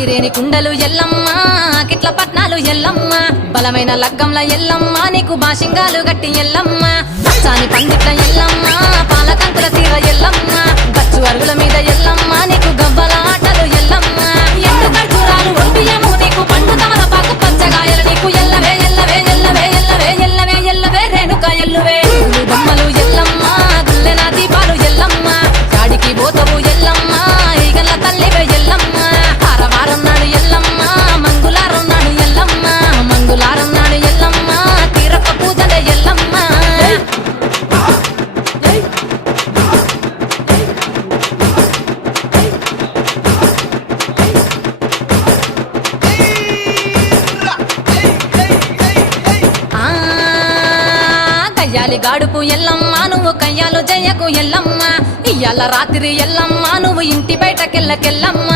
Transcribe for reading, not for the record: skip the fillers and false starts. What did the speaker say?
ఐరేని కుండలు ఎల్లమ్మ కిట్ల పట్నాలు ఎల్లమ్మ బలమైన లగ్గంల ఎల్లమ్మ నీకు బాషింగాలు గట్టి ఎల్లమ్మ పచ్చాని పందిట్ల ఎల్లమ్మ పాలకంకుల సీర ఎల్లమ్మ గచ్చు అరుగుల మీద ఎల్లమ్మ నీకు గవ్వల ఆటలు ఎల్లమ్మ ఎండు ఖర్జూరాలు ఒడ్డియము నీకు పండు తమలపాకు పచ్చగాయలు నీకు ఎల్లవే ఎల్లవే ఎల్లవే ఎల్లవే ఎల్లవే ఎల్లవే రేణుక ఎల్లువే బొమ్మలు ఎల్లమ్మ గుల్లెన దీపాలు ఎల్లమ్మ కాడికి పోతవు ఎల్లమ్మ ఈగల తల్లివే ఎల్లమ్మ ఆరవారం నాడు ఎల్లమ్మ మంగులారం నాడు ఎల్లమ్మ మంగులారం నాడు ఎల్లమ్మ తీరప్ప పూజలే ఎల్లమ్మ కయ్యాలి గాడుపు ఎల్లమ్మ నువ్వు కయ్యాలు జయ్యకు ఎల్లమ్మ ఇయ్యాల రాత్రి ఎల్లమ్మ నువ్వు ఇంటి బయటకెళ్ళకెళ్ళమ్మ